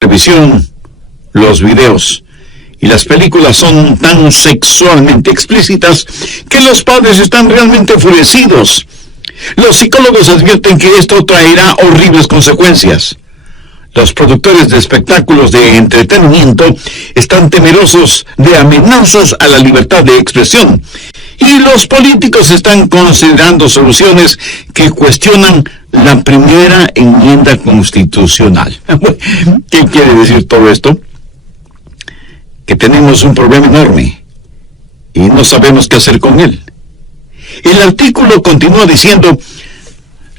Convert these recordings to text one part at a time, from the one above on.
televisión, los videos y las películas son tan sexualmente explícitas que los padres están realmente enfurecidos. Los psicólogos advierten que esto traerá horribles consecuencias. Los productores de espectáculos de entretenimiento están temerosos de amenazas a la libertad de expresión. Y los políticos están considerando soluciones que cuestionan la primera enmienda constitucional. ¿Qué quiere decir todo esto? Que tenemos un problema enorme y no sabemos qué hacer con él. El artículo continúa diciendo: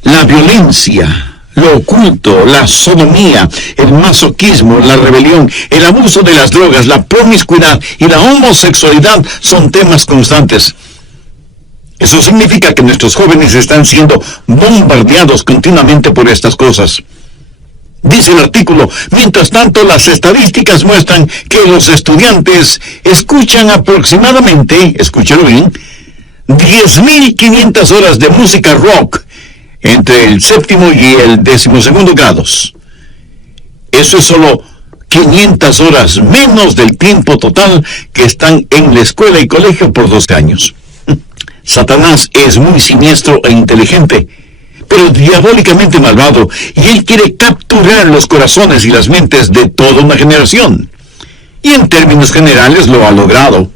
la violencia, lo oculto, la sodomía, el masoquismo, la rebelión, el abuso de las drogas, la promiscuidad y la homosexualidad son temas constantes. Eso significa que nuestros jóvenes están siendo bombardeados continuamente por estas cosas. Dice el artículo: mientras tanto, las estadísticas muestran que los estudiantes escuchan aproximadamente, escúchelo bien, 10.500 horas de música rock entre el 7º y el 12º grados. Eso es solo 500 horas menos del tiempo total que están en la escuela y colegio por 12 años. Satanás es muy siniestro e inteligente, pero diabólicamente malvado, y él quiere capturar los corazones y las mentes de toda una generación. Y en términos generales lo ha logrado.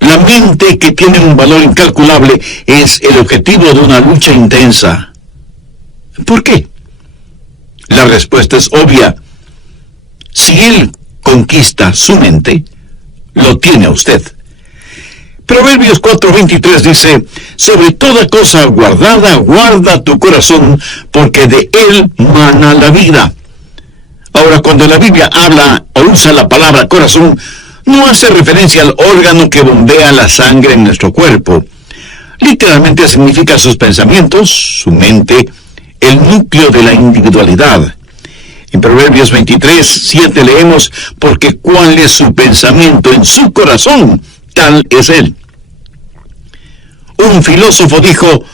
La mente, que tiene un valor incalculable, es el objetivo de una lucha intensa. ¿Por qué? La respuesta es obvia. Si él conquista su mente, lo tiene a usted. Proverbios 4:23 dice: sobre toda cosa guardada, guarda tu corazón, porque de él mana la vida. Ahora, cuando la Biblia habla o usa la palabra corazón, no hace referencia al órgano que bombea la sangre en nuestro cuerpo. Literalmente significa sus pensamientos, su mente, el núcleo de la individualidad. En Proverbios 23:7 leemos: porque cuál es su pensamiento en su corazón, tal es él. Un filósofo dijo: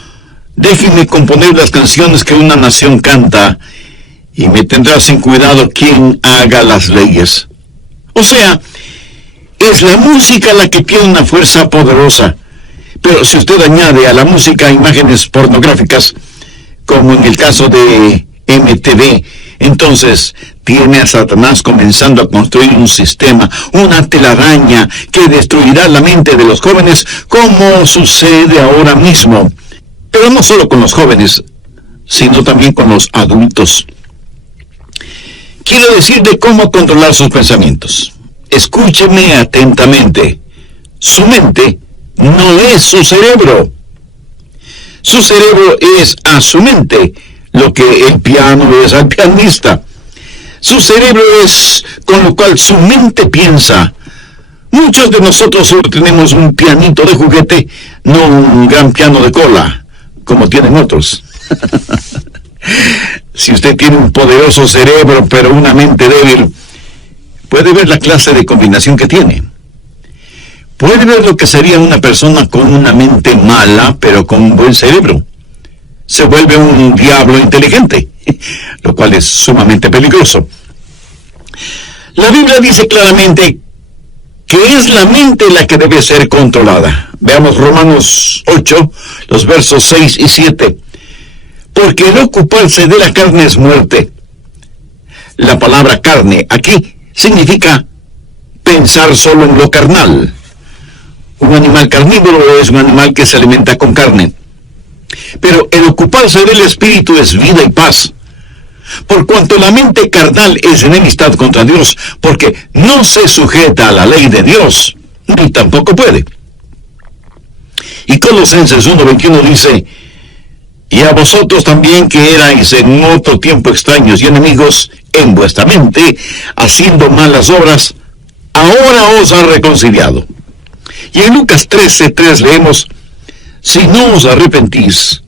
déjeme componer las canciones que una nación canta, y me tendrá sin cuidado quien haga las leyes. O sea, es la música la que tiene una fuerza poderosa. Pero si usted añade a la música imágenes pornográficas, como en el caso de MTV, entonces tiene a Satanás comenzando a construir un sistema, una telaraña que destruirá la mente de los jóvenes, como sucede ahora mismo. Pero no solo con los jóvenes, sino también con los adultos. Quiero decir de cómo controlar sus pensamientos. Escúcheme atentamente. Su mente no es su cerebro. Su cerebro es a su mente lo que el piano es al pianista. Su cerebro es con lo cual su mente piensa. Muchos de nosotros solo tenemos un pianito de juguete, no un gran piano de cola, como tienen otros. Si usted tiene un poderoso cerebro, pero una mente débil, puede ver la clase de combinación que tiene. Puede ver lo que sería una persona con una mente mala, pero con un buen cerebro. Se vuelve un diablo inteligente, lo cual es sumamente peligroso. La Biblia dice claramente que es la mente la que debe ser controlada. Veamos Romanos 8, los versos 6 y 7. Porque el ocuparse de la carne es muerte. La palabra carne aquí significa pensar solo en lo carnal. Un animal carnívoro es un animal que se alimenta con carne. Pero el ocuparse del espíritu es vida y paz. Por cuanto la mente carnal es enemistad contra Dios, porque no se sujeta a la ley de Dios, ni tampoco puede. Y Colosenses 1:21 dice: y a vosotros también, que erais en otro tiempo extraños y enemigos en vuestra mente, haciendo malas obras, ahora os ha reconciliado. Y en Lucas 13:3 leemos: si no os arrepentís,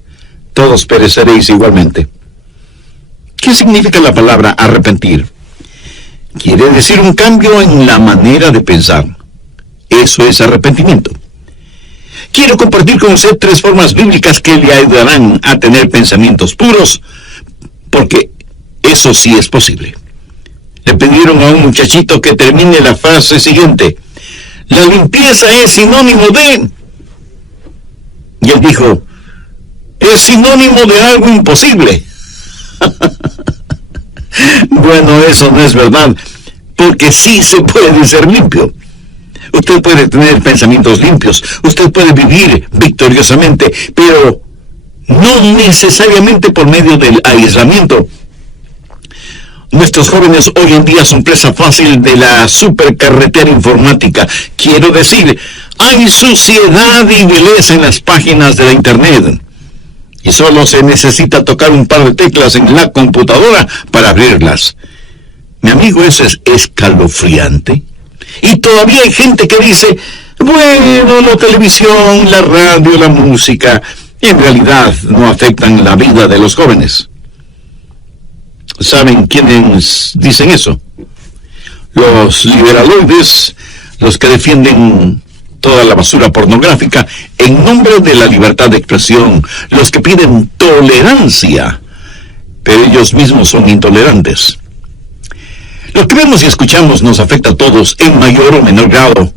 todos pereceréis igualmente. ¿Qué significa la palabra arrepentir? Quiere decir un cambio en la manera de pensar. Eso es arrepentimiento. Quiero compartir con usted 3 formas bíblicas que le ayudarán a tener pensamientos puros, porque eso sí es posible. pidieron a un muchachito que termine la frase siguiente: la limpieza es sinónimo de... Y él dijo: es sinónimo de algo imposible. Bueno, eso no es verdad, porque sí se puede ser limpio. Usted puede tener pensamientos limpios, usted puede vivir victoriosamente, pero no necesariamente por medio del aislamiento. Nuestros jóvenes hoy en día son presa fácil de la supercarretera informática. Quiero decir, hay suciedad y vileza en las páginas de la internet. Y solo se necesita tocar un par de teclas en la computadora para abrirlas. Mi amigo, eso es escalofriante. Y todavía hay gente que dice: bueno, la televisión, la radio, la música, en realidad no afectan la vida de los jóvenes. ¿Saben quiénes dicen eso? Los liberaloides, los que defienden toda la basura pornográfica en nombre de la libertad de expresión, los que piden tolerancia, pero ellos mismos son intolerantes. Lo que vemos y escuchamos nos afecta a todos en mayor o menor grado.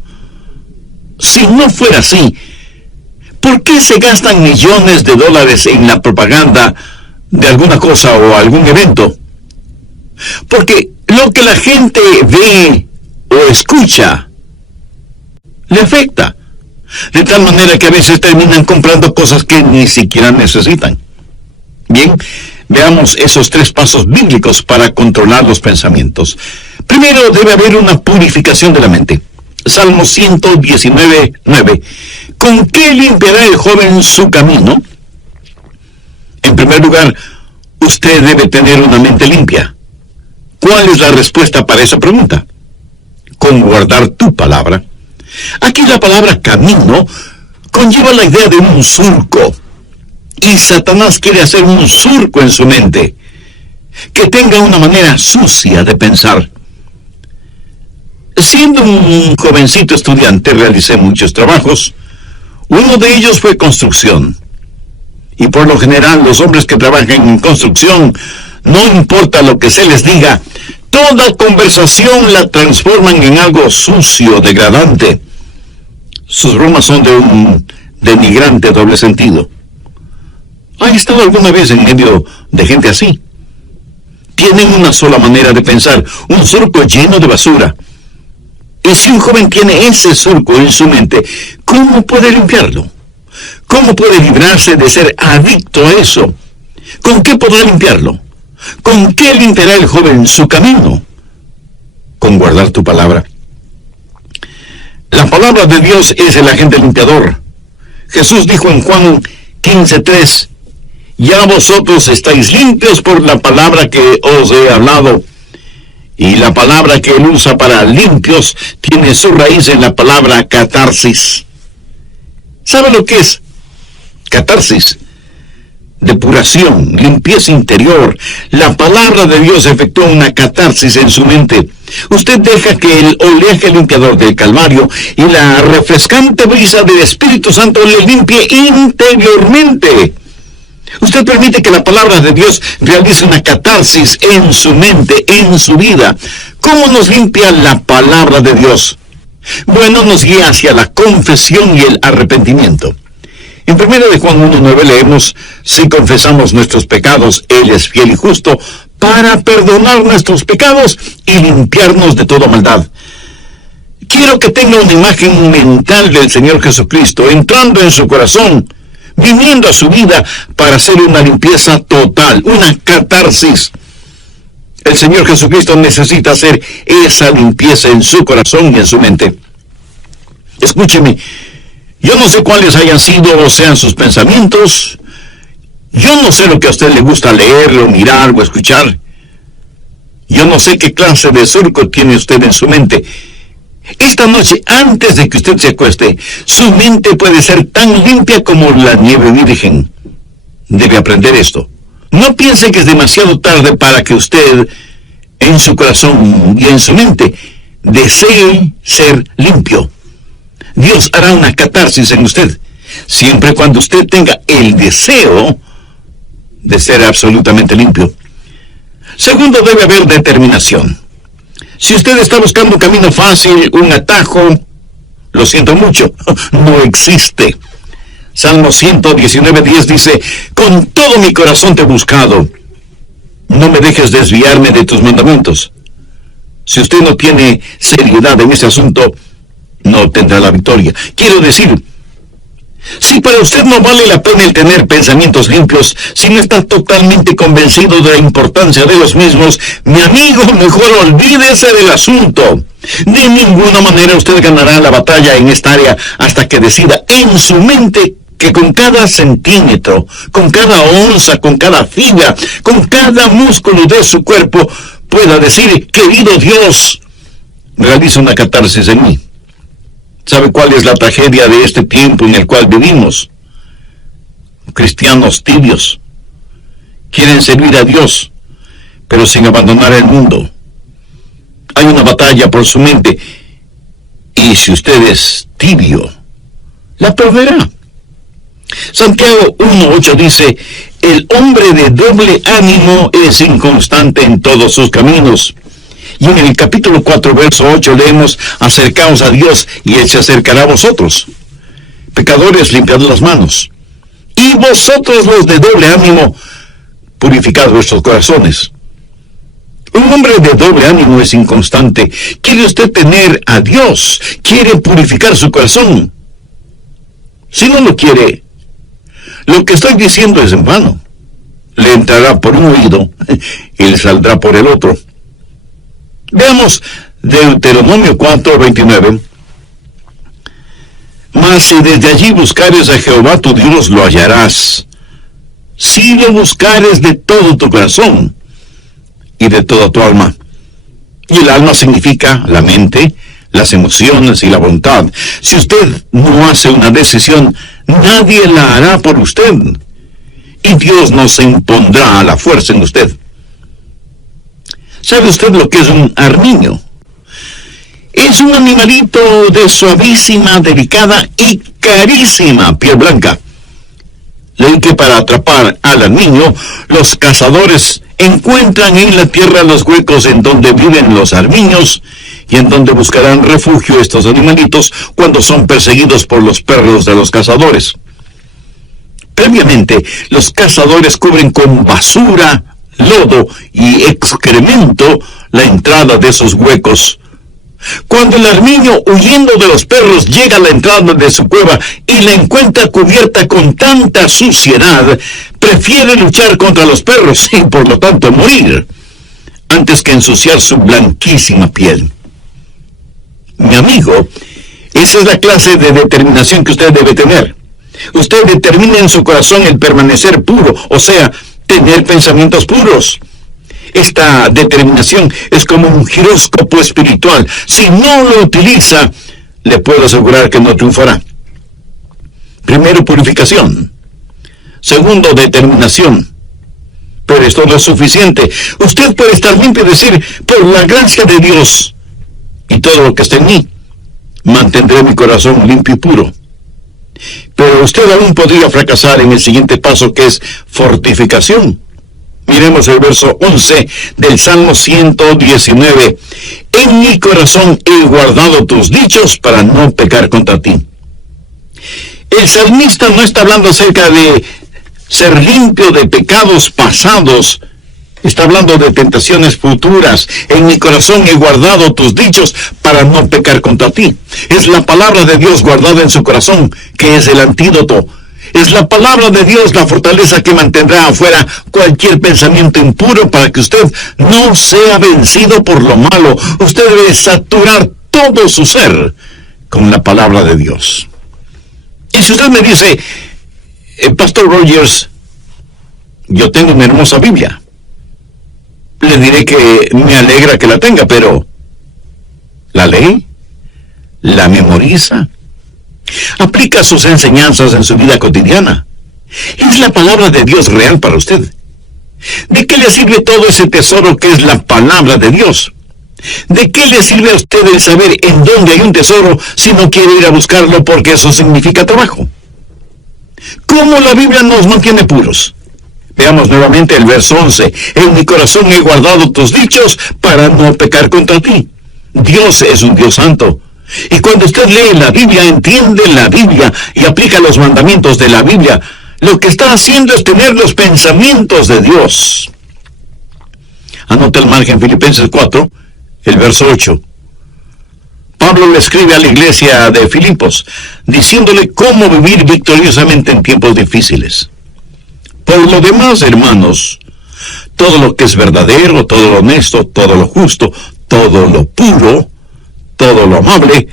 Si no fuera así, ¿por qué se gastan millones de dólares en la propaganda de alguna cosa o algún evento? Porque lo que la gente ve o escucha le afecta, de tal manera que a veces terminan comprando cosas que ni siquiera necesitan. Bien, veamos esos 3 pasos bíblicos para controlar los pensamientos. Primero, debe haber una purificación de la mente. Salmo 119:9. ¿Con qué limpiará el joven su camino? En primer lugar, usted debe tener una mente limpia. ¿Cuál es la respuesta para esa pregunta? Con guardar tu palabra. Aquí la palabra camino conlleva la idea de un surco. Y Satanás quiere hacer un surco en su mente, que tenga una manera sucia de pensar. Siendo un jovencito estudiante, realicé muchos trabajos. Uno de ellos fue construcción. Y por lo general, los hombres que trabajan en construcción, no importa lo que se les diga, toda conversación la transforman en algo sucio, degradante. Sus bromas son de un denigrante doble sentido. ¿Ha estado alguna vez en medio de gente así? Tienen una sola manera de pensar, un surco lleno de basura. Y si un joven tiene ese surco en su mente, ¿cómo puede limpiarlo? ¿Cómo puede librarse de ser adicto a eso? ¿Con qué podrá limpiarlo? ¿Con qué limpiará el joven su camino? Con guardar tu palabra. La palabra de Dios es el agente limpiador. Jesús dijo en Juan 15:3, ya vosotros estáis limpios por la palabra que os he hablado. Y la palabra que él usa para limpios tiene su raíz en la palabra catarsis. ¿Sabe lo que es catarsis? Depuración, limpieza interior. La palabra de Dios efectúa una catarsis en su mente. Usted deja que el oleaje limpiador del Calvario y la refrescante brisa del Espíritu Santo le limpie interiormente. Usted permite que la palabra de Dios realice una catarsis en su mente, en su vida. ¿Cómo nos limpia la palabra de Dios? Bueno, nos guía hacia la confesión y el arrepentimiento. En 1 Juan 1:9 leemos: si confesamos nuestros pecados, Él es fiel y justo para perdonar nuestros pecados y limpiarnos de toda maldad. Quiero que tenga una imagen mental del Señor Jesucristo entrando en su corazón, viniendo a su vida para hacer una limpieza total, una catarsis. El Señor Jesucristo necesita hacer esa limpieza en su corazón y en su mente. Escúcheme, yo no sé cuáles hayan sido o sean sus pensamientos. Yo no sé lo que a usted le gusta leer, o mirar, o escuchar. Yo no sé qué clase de surco tiene usted en su mente. Esta noche, antes de que usted se acueste, su mente puede ser tan limpia como la nieve virgen. Debe aprender esto. No piense que es demasiado tarde para que usted, en su corazón y en su mente, desee ser limpio. Dios hará una catarsis en usted, siempre y cuando usted tenga el deseo de ser absolutamente limpio. Segundo, debe haber determinación. Si usted está buscando un camino fácil, un atajo, lo siento mucho, no existe. Salmo 119:10 dice, con todo mi corazón te he buscado, no me dejes desviarme de tus mandamientos. Si usted no tiene seriedad en ese asunto, no tendrá la victoria. Quiero decir, si para usted no vale la pena el tener pensamientos limpios, si no está totalmente convencido de la importancia de los mismos, mi amigo, mejor olvídese del asunto. De ninguna manera usted ganará la batalla en esta área hasta que decida en su mente que con cada centímetro, con cada onza, con cada fibra, con cada músculo de su cuerpo, pueda decir, querido Dios, realiza una catarsis en mí. ¿Sabe cuál es la tragedia de este tiempo en el cual vivimos? Cristianos tibios. Quieren servir a Dios, pero sin abandonar el mundo. Hay una batalla por su mente, y si usted es tibio, la perderá. Santiago 1:8 dice, el hombre de doble ánimo es inconstante en todos sus caminos. Y en el capítulo 4, verso 8 leemos, acercaos a Dios y Él se acercará a vosotros. Pecadores, limpiad las manos. Y vosotros los de doble ánimo, purificad vuestros corazones. Un hombre de doble ánimo es inconstante. ¿Quiere usted tener a Dios? ¿Quiere purificar su corazón? Si no lo quiere, lo que estoy diciendo es en vano. Le entrará por un oído y le saldrá por el otro. Veamos Deuteronomio 4:29. Mas si desde allí buscares a Jehová tu Dios, lo hallarás. Si lo buscares de todo tu corazón y de toda tu alma. Y el alma significa la mente, las emociones y la voluntad. Si usted no hace una decisión, nadie la hará por usted. Y Dios no se impondrá a la fuerza en usted. ¿Sabe usted lo que es un armiño? Es un animalito de suavísima, delicada y carísima piel blanca. Leí que para atrapar al armiño, los cazadores encuentran en la tierra los huecos en donde viven los armiños y en donde buscarán refugio estos animalitos cuando son perseguidos por los perros de los cazadores. Previamente, los cazadores cubren con basura, lodo y excremento la entrada de esos huecos. Cuando el armiño, huyendo de los perros, llega a la entrada de su cueva y la encuentra cubierta con tanta suciedad, prefiere luchar contra los perros y por lo tanto morir, antes que ensuciar su blanquísima piel. Mi amigo, esa es la clase de determinación que usted debe tener. Usted determina en su corazón el permanecer puro, o sea, tener pensamientos puros. Esta determinación es como un giróscopo espiritual. Si no lo utiliza, le puedo asegurar que no triunfará. Primero, purificación. Segundo, determinación. Pero esto no es suficiente. Usted puede estar limpio y decir, por la gracia de Dios y todo lo que está en mí, mantendré mi corazón limpio y puro. Pero usted aún podría fracasar en el siguiente paso, que es fortificación. Miremos el verso 11 del Salmo 119. En mi corazón he guardado tus dichos para no pecar contra ti. El salmista no está hablando acerca de ser limpio de pecados pasados. Está hablando de tentaciones futuras. En mi corazón he guardado tus dichos para no pecar contra ti. Es la palabra de Dios guardada en su corazón, que es el antídoto. Es la palabra de Dios la fortaleza que mantendrá afuera cualquier pensamiento impuro para que usted no sea vencido por lo malo. Usted debe saturar todo su ser con la palabra de Dios. Y si usted me dice, Pastor Rogers, yo tengo una hermosa Biblia, le diré que me alegra que la tenga, pero ¿la lee? ¿La memoriza? ¿Aplica sus enseñanzas en su vida cotidiana? ¿Es la palabra de Dios real para usted? ¿De qué le sirve todo ese tesoro que es la palabra de Dios? ¿De qué le sirve a usted el saber en dónde hay un tesoro si no quiere ir a buscarlo porque eso significa trabajo? ¿Cómo la Biblia nos mantiene puros? Veamos nuevamente el verso 11. En mi corazón he guardado tus dichos para no pecar contra ti. Dios es un Dios santo. Y cuando usted lee la Biblia, entiende la Biblia y aplica los mandamientos de la Biblia, lo que está haciendo es tener los pensamientos de Dios. Anota el margen Filipenses 4, el verso 8. Pablo le escribe a la iglesia de Filipos, diciéndole cómo vivir victoriosamente en tiempos difíciles. Por lo demás, hermanos, todo lo que es verdadero, todo lo honesto, todo lo justo, todo lo puro, todo lo amable,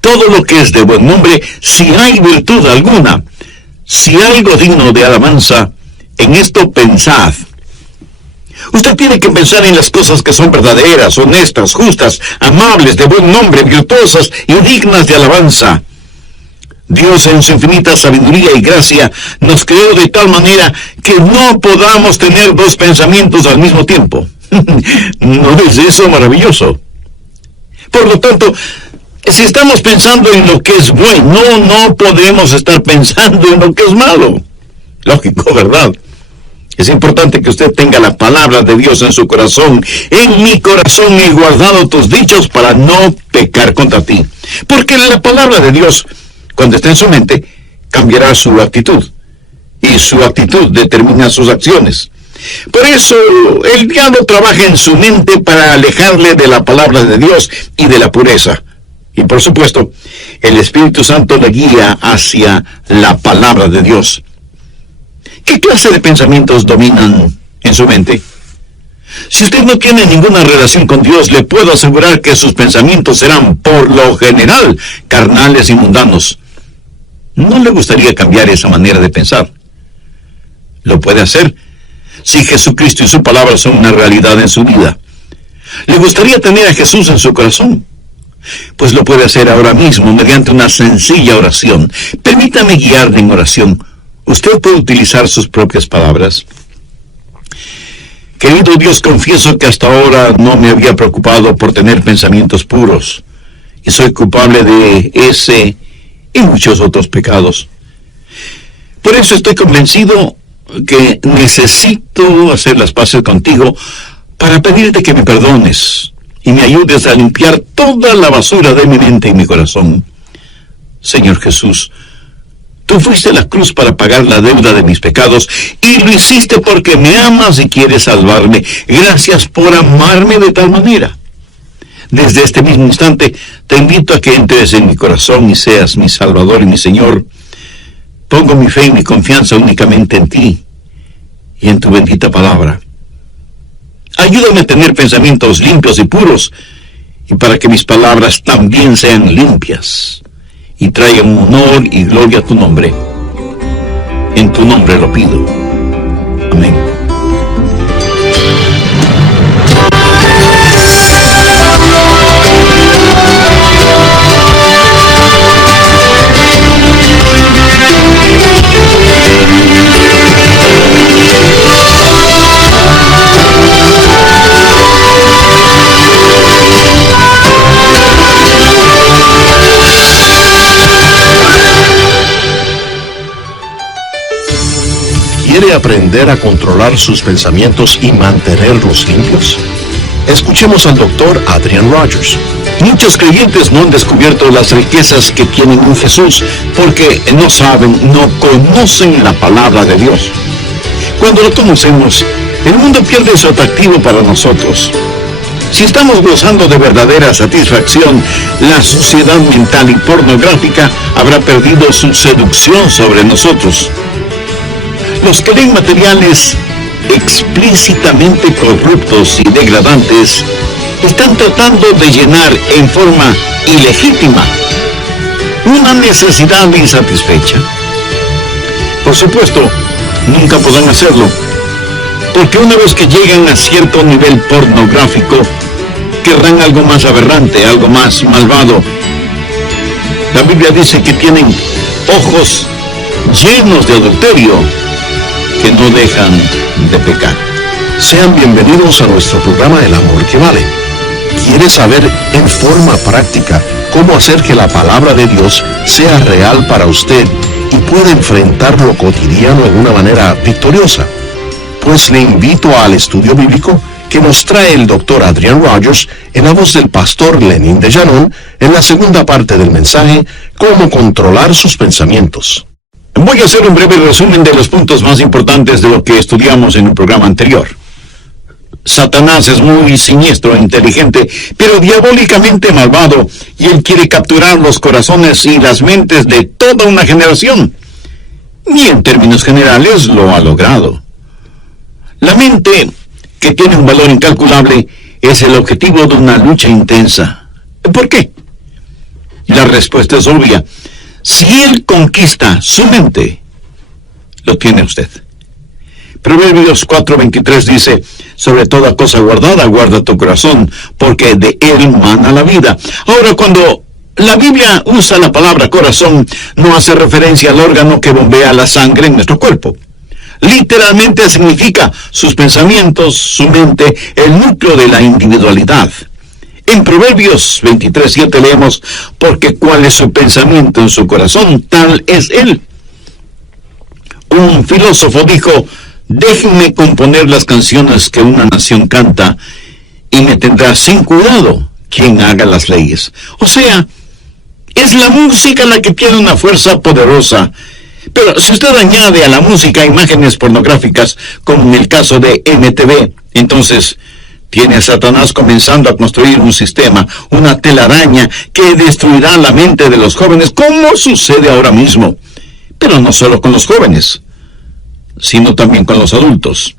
todo lo que es de buen nombre, si hay virtud alguna, si hay algo digno de alabanza, en esto pensad. Usted tiene que pensar en las cosas que son verdaderas, honestas, justas, amables, de buen nombre, virtuosas y dignas de alabanza. Dios en su infinita sabiduría y gracia nos creó de tal manera que no podamos tener dos pensamientos al mismo tiempo. ¿No es eso maravilloso? Por lo tanto, si estamos pensando en lo que es bueno, no podemos estar pensando en lo que es malo. Lógico, ¿verdad? Es importante que usted tenga la palabra de Dios en su corazón. En mi corazón he guardado tus dichos para no pecar contra ti. Porque la palabra de Dios, cuando esté en su mente, cambiará su actitud. Y su actitud determina sus acciones. Por eso, el diablo trabaja en su mente para alejarle de la palabra de Dios y de la pureza. Y por supuesto, el Espíritu Santo le guía hacia la palabra de Dios. ¿Qué clase de pensamientos dominan en su mente? Si usted no tiene ninguna relación con Dios, le puedo asegurar que sus pensamientos serán, por lo general, carnales y mundanos. ¿No le gustaría cambiar esa manera de pensar? Lo puede hacer si Jesucristo y su palabra son una realidad en su vida. ¿Le gustaría tener a Jesús en su corazón? Pues lo puede hacer ahora mismo mediante una sencilla oración. Permítame guiarle en oración. Usted puede utilizar sus propias palabras. Querido Dios, confieso que hasta ahora no me había preocupado por tener pensamientos puros, y soy culpable de ese y muchos otros pecados. Por eso estoy convencido que necesito hacer las paces contigo para pedirte que me perdones y me ayudes a limpiar toda la basura de mi mente y mi corazón. Señor Jesús, tú fuiste a la cruz para pagar la deuda de mis pecados, y lo hiciste porque me amas y quieres salvarme. Gracias por amarme de tal manera. Desde este mismo instante, te invito a que entres en mi corazón y seas mi Salvador y mi Señor. Pongo mi fe y mi confianza únicamente en ti y en tu bendita palabra. Ayúdame a tener pensamientos limpios y puros, y para que mis palabras también sean limpias y traigan honor y gloria a tu nombre. En tu nombre lo pido. Amén. ¿Quiere aprender a controlar sus pensamientos y mantenerlos limpios? Escuchemos al doctor Adrian Rogers. Muchos creyentes no han descubierto las riquezas que tienen en Jesús porque no saben, no conocen la palabra de Dios. Cuando lo conocemos, el mundo pierde su atractivo para nosotros. Si estamos gozando de verdadera satisfacción, la suciedad mental y pornográfica habrá perdido su seducción sobre nosotros. Los que leen materiales explícitamente corruptos y degradantes están tratando de llenar en forma ilegítima una necesidad insatisfecha. Por supuesto, nunca podrán hacerlo, porque una vez que llegan a cierto nivel pornográfico, querrán algo más aberrante, algo más malvado. La Biblia dice que tienen ojos llenos de adulterio, que no dejan de pecar. Sean bienvenidos a nuestro programa El Amor que Vale. ¿Quiere saber en forma práctica cómo hacer que la palabra de Dios sea real para usted y pueda enfrentar lo cotidiano de una manera victoriosa? Pues le invito al estudio bíblico que nos trae el Dr. Adrian Rogers en la voz del pastor Lenín de Llanón en la segunda parte del mensaje, Cómo controlar sus pensamientos. Voy a hacer un breve resumen de los puntos más importantes de lo que estudiamos en el programa anterior. Satanás es muy siniestro e inteligente, pero diabólicamente malvado, y él quiere capturar los corazones y las mentes de toda una generación. Y en términos generales lo ha logrado. La mente, que tiene un valor incalculable, es el objetivo de una lucha intensa. ¿Por qué? La respuesta es obvia. Si él conquista su mente, lo tiene usted. Proverbios 4:23 dice: sobre toda cosa guardada, guarda tu corazón, porque de él mana la vida. Ahora, cuando la Biblia usa la palabra corazón, no hace referencia al órgano que bombea la sangre en nuestro cuerpo. Literalmente significa sus pensamientos, su mente, el núcleo de la individualidad. En Proverbios 23:7 leemos: porque cuál es su pensamiento en su corazón, tal es él. Un filósofo dijo: déjenme componer las canciones que una nación canta, y me tendrá sin cuidado quien haga las leyes. O sea, es la música la que tiene una fuerza poderosa. Pero si usted añade a la música imágenes pornográficas, como en el caso de MTV, entonces tiene a Satanás comenzando a construir un sistema, una telaraña que destruirá la mente de los jóvenes, como sucede ahora mismo. Pero no solo con los jóvenes, sino también con los adultos.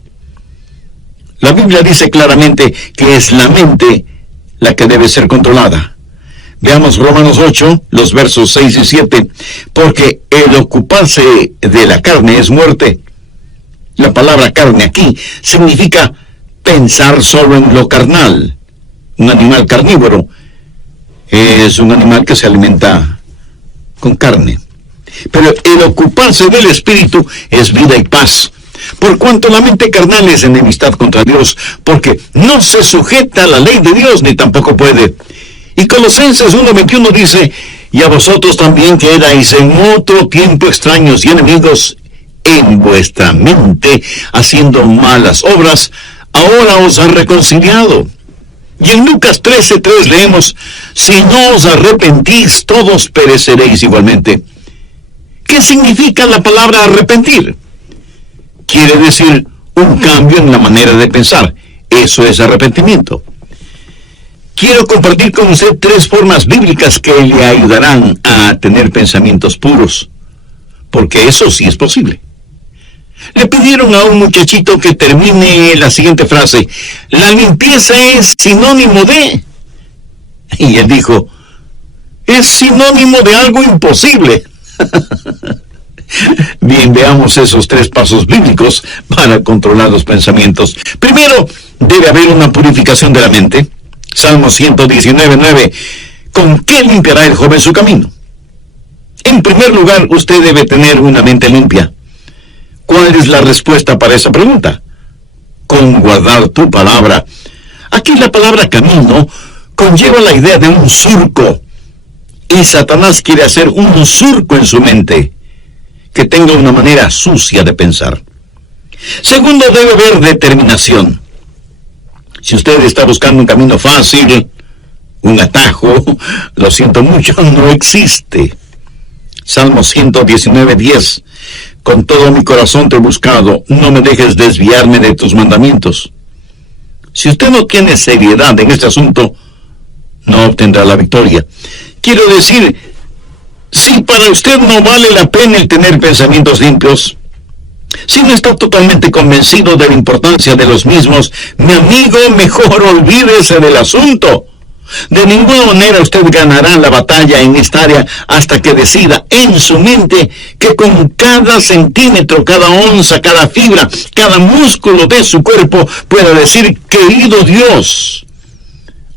La Biblia dice claramente que es la mente la que debe ser controlada. Veamos Romanos 8, los versos 6 y 7. Porque el ocuparse de la carne es muerte. La palabra carne aquí significa pensar solo en lo carnal. Un animal carnívoro es un animal que se alimenta con carne. Pero el ocuparse del espíritu es vida y paz. Por cuanto la mente carnal es enemistad contra Dios, porque no se sujeta a la ley de Dios, ni tampoco puede. Y Colosenses 1:21 dice: y a vosotros también, que erais en otro tiempo extraños y enemigos en vuestra mente, haciendo malas obras, ahora os ha reconciliado. Y en Lucas 13:3 leemos: si no os arrepentís, todos pereceréis igualmente. ¿Qué significa la palabra arrepentir? Quiere decir un cambio en la manera de pensar. Eso es arrepentimiento. Quiero compartir con usted 3 formas bíblicas que le ayudarán a tener pensamientos puros, porque eso sí es posible. Le pidieron a un muchachito que termine la siguiente frase: la limpieza es sinónimo de... Y él dijo: es sinónimo de algo imposible. Bien, veamos esos 3 pasos bíblicos para controlar los pensamientos. Primero, debe haber una purificación de la mente. Salmo 119:9. ¿Con qué limpiará el joven su camino? En primer lugar, usted debe tener una mente limpia. ¿Cuál es la respuesta para esa pregunta? Con guardar tu palabra. Aquí la palabra camino conlleva la idea de un surco. Y Satanás quiere hacer un surco en su mente, que tenga una manera sucia de pensar. Segundo, debe haber determinación. Si usted está buscando un camino fácil, un atajo, lo siento mucho, no existe. Salmo 119:10. Con todo mi corazón te he buscado, no me dejes desviarme de tus mandamientos. Si usted no tiene seriedad en este asunto, no obtendrá la victoria. Quiero decir, si para usted no vale la pena el tener pensamientos limpios, si no está totalmente convencido de la importancia de los mismos, mi amigo, mejor olvídese del asunto. De ninguna manera usted ganará la batalla en esta área hasta que decida en su mente que con cada centímetro, cada onza, cada fibra, cada músculo de su cuerpo pueda decir: querido Dios,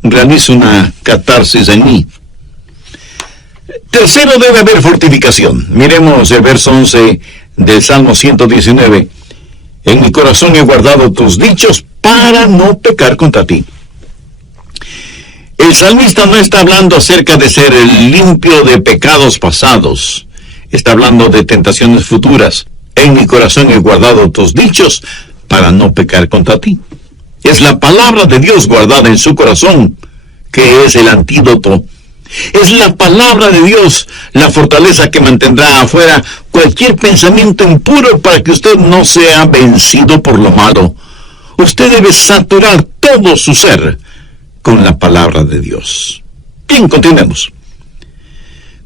realiza una catarsis en mí. Tercero, debe haber fortificación. Miremos el verso 11 del Salmo 119. En mi corazón he guardado tus dichos para no pecar contra ti. El salmista no está hablando acerca de ser limpio de pecados pasados. Está hablando de tentaciones futuras. En mi corazón he guardado tus dichos para no pecar contra ti. Es la palabra de Dios guardada en su corazón que es el antídoto. Es la palabra de Dios la fortaleza que mantendrá afuera cualquier pensamiento impuro para que usted no sea vencido por lo malo. Usted debe saturar todo su ser con la palabra de Dios. Bien, continuemos.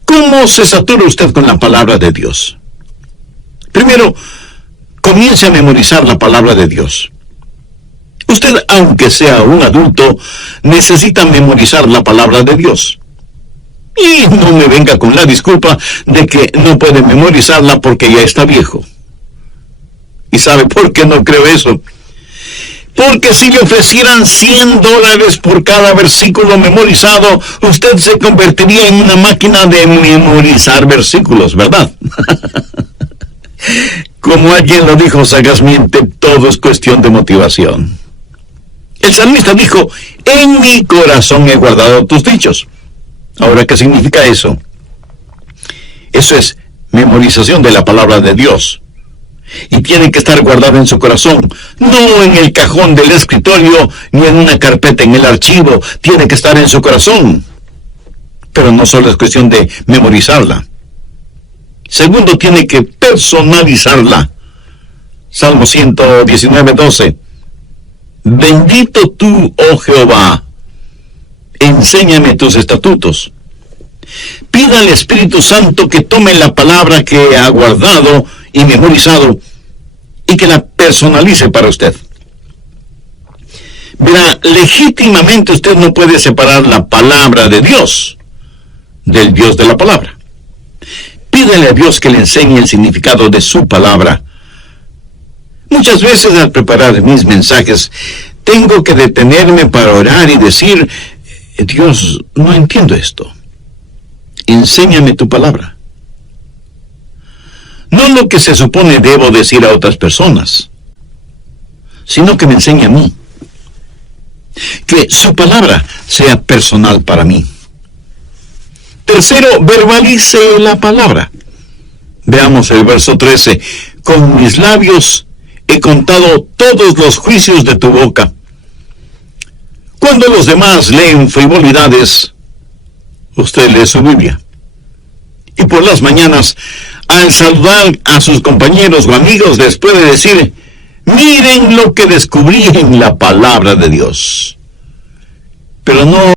¿Cómo se satura usted con la palabra de Dios? Primero, comience a memorizar la palabra de Dios. Usted, aunque sea un adulto, necesita memorizar la palabra de Dios. Y no me venga con la disculpa de que no puede memorizarla porque ya está viejo. ¿Y sabe por qué no creo eso? Porque si le ofrecieran $100 por cada versículo memorizado, usted se convertiría en una máquina de memorizar versículos, ¿verdad? Como alguien lo dijo sagazmente, todo es cuestión de motivación. El salmista dijo, en mi corazón he guardado tus dichos. Ahora, ¿qué significa eso? Eso es memorización de la palabra de Dios. Y tiene que estar guardada en su corazón, no en el cajón del escritorio, ni en una carpeta en el archivo. Tiene que estar en su corazón. Pero no solo es cuestión de memorizarla. Segundo, tiene que personalizarla. Salmo 119:12. Bendito tú, oh Jehová, enséñame tus estatutos. Pida al Espíritu Santo que tome la palabra que ha guardado y memorizado y que la personalice para usted. Verá, legítimamente usted no puede separar la palabra de Dios del Dios de la palabra. Pídale a Dios que le enseñe el significado de su palabra. Muchas veces al preparar mis mensajes, tengo que detenerme para orar y decir, Dios, no entiendo esto. Enséñame tu palabra. No lo que se supone debo decir a otras personas, sino que me enseñe a mí. Que su palabra sea personal para mí. Tercero, verbalice la palabra. Veamos el verso 13. Con mis labios he contado todos los juicios de tu boca. Cuando los demás leen frivolidades, usted lee su Biblia. Y por las mañanas, al saludar a sus compañeros o amigos, les puede decir, miren lo que descubrí en la palabra de Dios. Pero no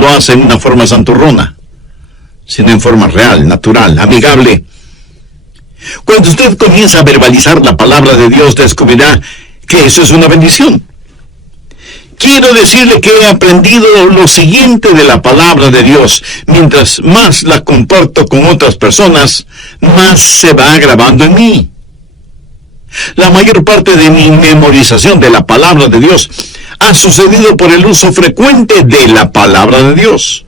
lo hace en una forma santurrona, sino en forma real, natural, amigable. Cuando usted comienza a verbalizar la palabra de Dios, descubrirá que eso es una bendición. Quiero decirle que he aprendido lo siguiente de la palabra de Dios. Mientras más la comparto con otras personas, más se va grabando en mí. La mayor parte de mi memorización de la palabra de Dios ha sucedido por el uso frecuente de la palabra de Dios.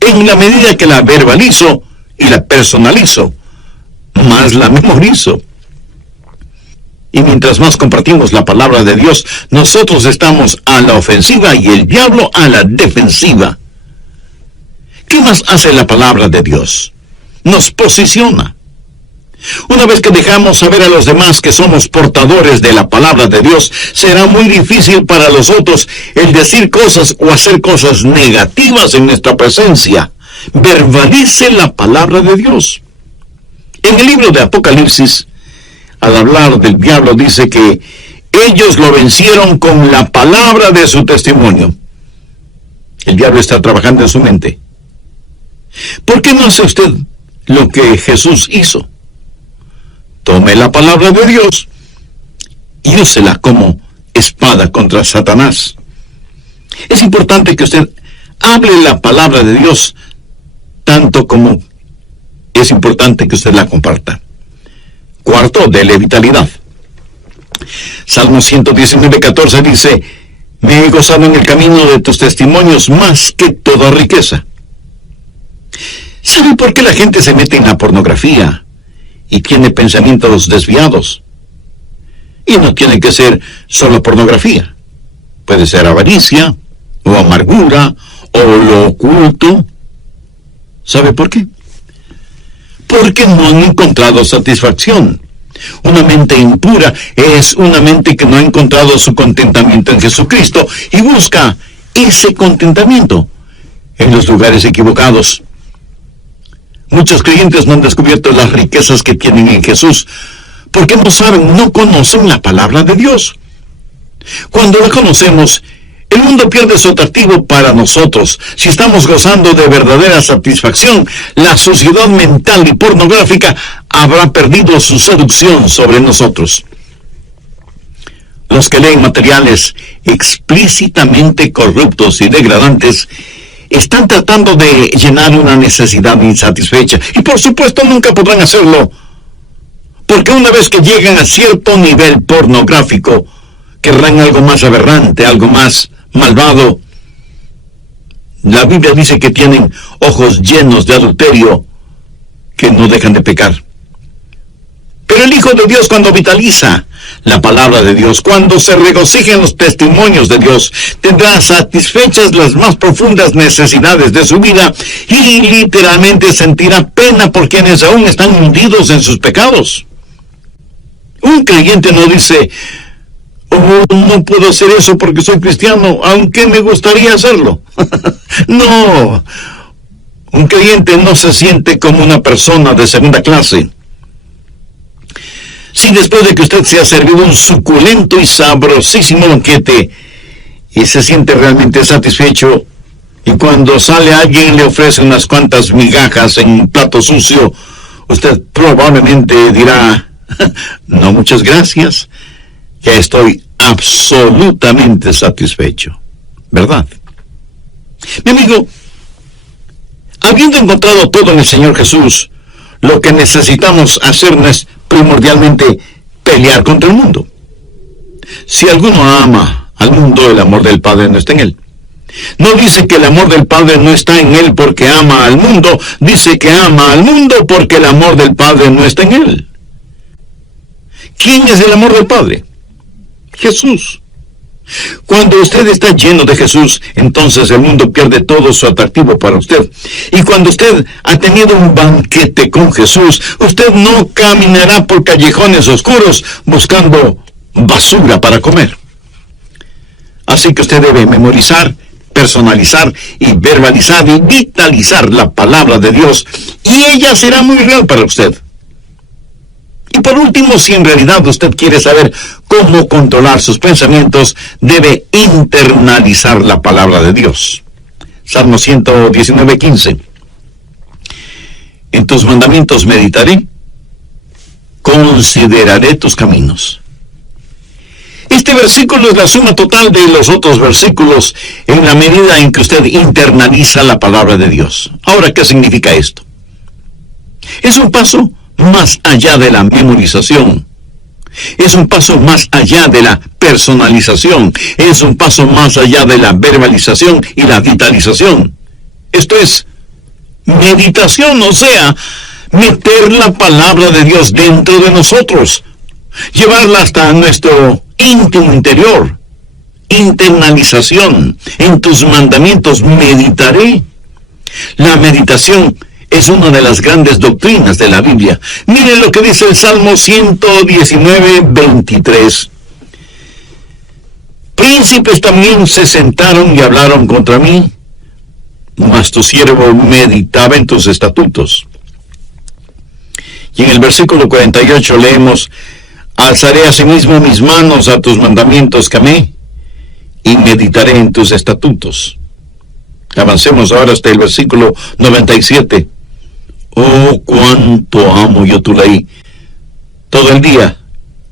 En la medida que la verbalizo y la personalizo, más la memorizo. Y mientras más compartimos la palabra de Dios, nosotros estamos a la ofensiva y el diablo a la defensiva. ¿Qué más hace la palabra de Dios? Nos posiciona. Una vez que dejamos saber a los demás que somos portadores de la palabra de Dios, será muy difícil para los otros el decir cosas o hacer cosas negativas en nuestra presencia. Verbalice la palabra de Dios. En el libro de Apocalipsis, al hablar del diablo, dice que ellos lo vencieron con la palabra de su testimonio. El diablo está trabajando en su mente. ¿Por qué no hace usted lo que Jesús hizo? Tome la palabra de Dios y úsela como espada contra Satanás. Es importante que usted hable la palabra de Dios, tanto como es importante que usted la comparta. Cuarto, dele vitalidad. Salmo 119:14 dice: me he gozado en el camino de tus testimonios más que toda riqueza. ¿Sabe por qué la gente se mete en la pornografía y tiene pensamientos desviados? Y no tiene que ser solo pornografía. Puede ser avaricia, o amargura, o lo oculto. ¿Sabe por qué? Porque no han encontrado satisfacción. Una mente impura es una mente que no ha encontrado su contentamiento en Jesucristo y busca ese contentamiento en los lugares equivocados. Muchos creyentes no han descubierto las riquezas que tienen en Jesús porque no saben, no conocen la palabra de Dios. Cuando la conocemos, el mundo pierde su atractivo para nosotros. Si estamos gozando de verdadera satisfacción, la suciedad mental y pornográfica habrá perdido su seducción sobre nosotros. Los que leen materiales explícitamente corruptos y degradantes están tratando de llenar una necesidad insatisfecha. Y por supuesto nunca podrán hacerlo, porque una vez que llegan a cierto nivel pornográfico, querrán algo más aberrante, algo más malvado. La Biblia dice que tienen ojos llenos de adulterio que no dejan de pecar. Pero el Hijo de Dios, cuando vitaliza la palabra de Dios, cuando se regocija en los testimonios de Dios, tendrá satisfechas las más profundas necesidades de su vida y literalmente sentirá pena por quienes aún están hundidos en sus pecados. Un creyente no dice: oh, no puedo hacer eso porque soy cristiano, aunque me gustaría hacerlo. No, un creyente no se siente como una persona de segunda clase. Si después de que usted se ha servido un suculento y sabrosísimo banquete y se siente realmente satisfecho, y cuando sale alguien y le ofrece unas cuantas migajas en un plato sucio, usted probablemente dirá: no, muchas gracias, ya estoy absolutamente satisfecho, ¿verdad? Mi amigo, habiendo encontrado todo en el Señor Jesús, lo que necesitamos hacer no es primordialmente pelear contra el mundo. Si alguno ama al mundo, el amor del Padre no está en él. No dice que el amor del Padre no está en él porque ama al mundo, dice que ama al mundo porque el amor del Padre no está en él. ¿Quién es el amor del Padre? Jesús. Cuando usted está lleno de Jesús, entonces el mundo pierde todo su atractivo para usted. Y cuando usted ha tenido un banquete con Jesús, usted no caminará por callejones oscuros buscando basura para comer. Así que usted debe memorizar, personalizar y verbalizar y vitalizar la palabra de Dios, y ella será muy real para usted. Y por último, si en realidad usted quiere saber cómo controlar sus pensamientos, debe internalizar la palabra de Dios. Salmo 119:15. En tus mandamientos meditaré, consideraré tus caminos. Este versículo es la suma total de los otros versículos en la medida en que usted internaliza la palabra de Dios. Ahora, ¿qué significa esto? Es un paso más allá de la memorización. Es un paso más allá de la personalización. Es un paso más allá de la verbalización y la vitalización. Esto es meditación, o sea, meter la palabra de Dios dentro de nosotros, llevarla hasta nuestro íntimo interior. Internalización. En tus mandamientos meditaré. La meditación es una de las grandes doctrinas de la Biblia. Miren lo que dice el Salmo 119:23. Príncipes también se sentaron y hablaron contra mí, mas tu siervo meditaba en tus estatutos. Y en el versículo 48 leemos: alzaré asimismo mis manos a tus mandamientos que amé, y meditaré en tus estatutos. Avancemos ahora hasta el versículo 97. Oh, cuánto amo yo tu ley. Todo el día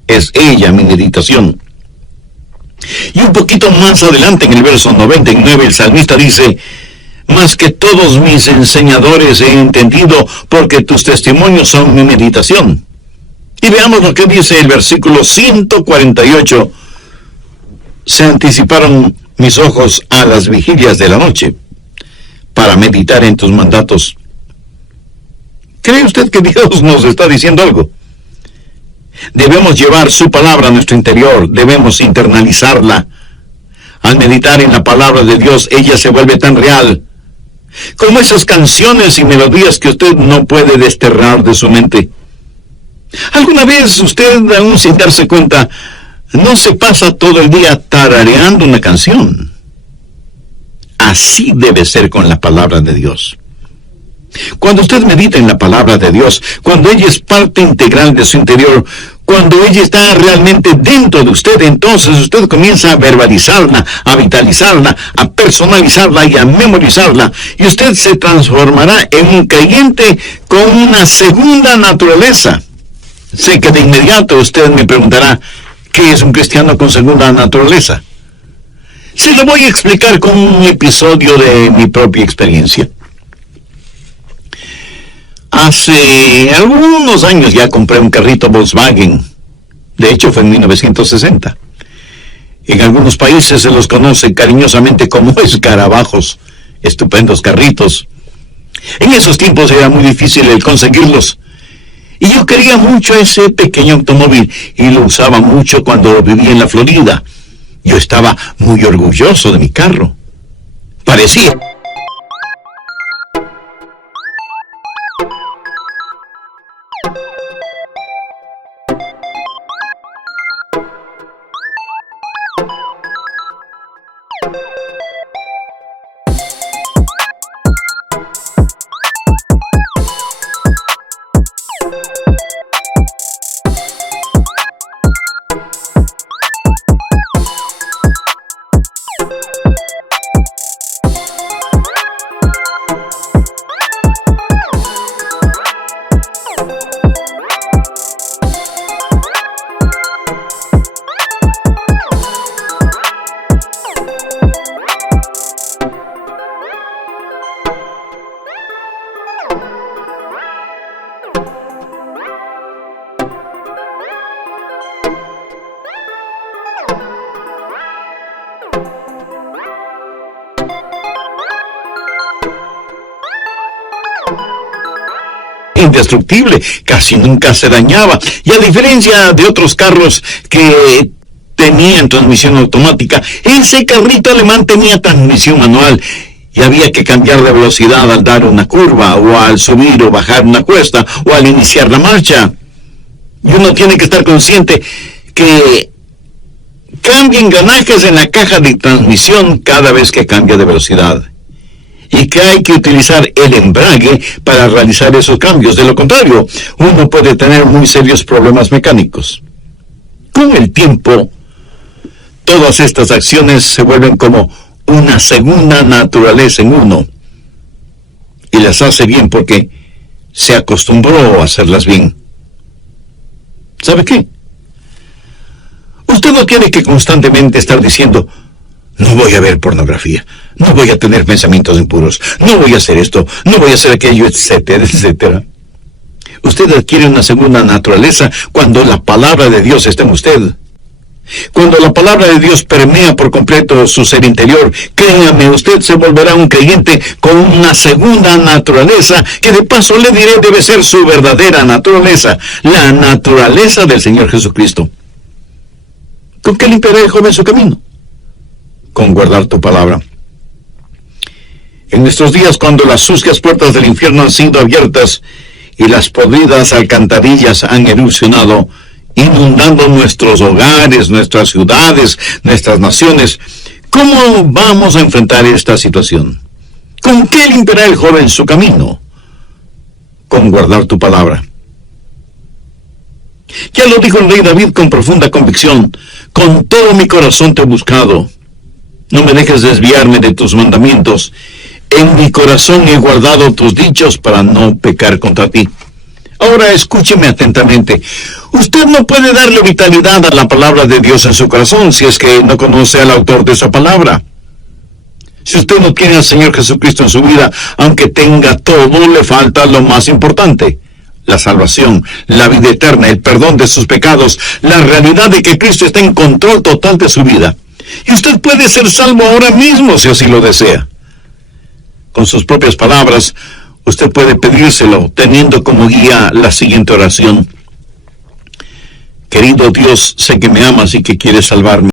es ella mi meditación. Y un poquito más adelante, en el verso 99, el salmista dice: más que todos mis enseñadores he entendido, porque tus testimonios son mi meditación. Y veamos lo que dice el versículo 148. Se anticiparon mis ojos a las vigilias de la noche, para meditar en tus mandatos. ¿Cree usted que Dios nos está diciendo algo? Debemos llevar su palabra a nuestro interior, debemos internalizarla. Al meditar en la palabra de Dios, ella se vuelve tan real, como esas canciones y melodías que usted no puede desterrar de su mente. ¿Alguna vez usted, aún sin darse cuenta, no se pasa todo el día tarareando una canción? Así debe ser con la palabra de Dios. Cuando usted medita en la palabra de Dios, cuando ella es parte integral de su interior, cuando ella está realmente dentro de usted, entonces usted comienza a verbalizarla, a vitalizarla, a personalizarla y a memorizarla, y usted se transformará en un creyente con una segunda naturaleza. Sé que de inmediato usted me preguntará: ¿qué es un cristiano con segunda naturaleza? Se lo voy a explicar con un episodio de mi propia experiencia. Hace algunos años ya compré un carrito Volkswagen. De hecho, fue en 1960. En algunos países se los conoce cariñosamente como escarabajos. Estupendos carritos. En esos tiempos era muy difícil el conseguirlos. Y yo quería mucho ese pequeño automóvil y lo usaba mucho cuando vivía en la Florida. Yo estaba muy orgulloso de mi carro. Parecía indestructible, casi nunca se dañaba, y a diferencia de otros carros que tenían transmisión automática, ese carrito alemán tenía transmisión manual, y había que cambiar de velocidad al dar una curva, o al subir o bajar una cuesta, o al iniciar la marcha. Y uno tiene que estar consciente que cambia engranajes en la caja de transmisión cada vez que cambia de velocidad, y que hay que utilizar el embrague para realizar esos cambios. De lo contrario, uno puede tener muy serios problemas mecánicos. Con el tiempo, todas estas acciones se vuelven como una segunda naturaleza en uno, y las hace bien porque se acostumbró a hacerlas bien. ¿Sabe qué? Usted no tiene que constantemente estar diciendo: no voy a ver pornografía, no voy a tener pensamientos impuros, no voy a hacer esto, no voy a hacer aquello, etcétera, etcétera. Usted adquiere una segunda naturaleza cuando la palabra de Dios está en usted. Cuando la palabra de Dios permea por completo su ser interior, créame, usted se volverá un creyente con una segunda naturaleza, que de paso le diré debe ser su verdadera naturaleza, la naturaleza del Señor Jesucristo. ¿Con qué limpiará el joven su camino? Con guardar tu palabra. En nuestros días, cuando las sucias puertas del infierno han sido abiertas y las podridas alcantarillas han erupcionado, inundando nuestros hogares, nuestras ciudades, nuestras naciones, ¿cómo vamos a enfrentar esta situación? ¿Con qué limpiará el joven su camino? Con guardar tu palabra. Ya lo dijo el rey David con profunda convicción: con todo mi corazón te he buscado. No me dejes desviarme de tus mandamientos. En mi corazón he guardado tus dichos para no pecar contra ti. Ahora escúcheme atentamente. Usted no puede darle vitalidad a la palabra de Dios en su corazón si es que no conoce al autor de esa palabra. Si usted no tiene al Señor Jesucristo en su vida, aunque tenga todo, le falta lo más importante: la salvación, la vida eterna, el perdón de sus pecados, la realidad de que Cristo está en control total de su vida. Y usted puede ser salvo ahora mismo si así lo desea. Con sus propias palabras, usted puede pedírselo teniendo como guía la siguiente oración: querido Dios, sé que me amas y que quieres salvarme.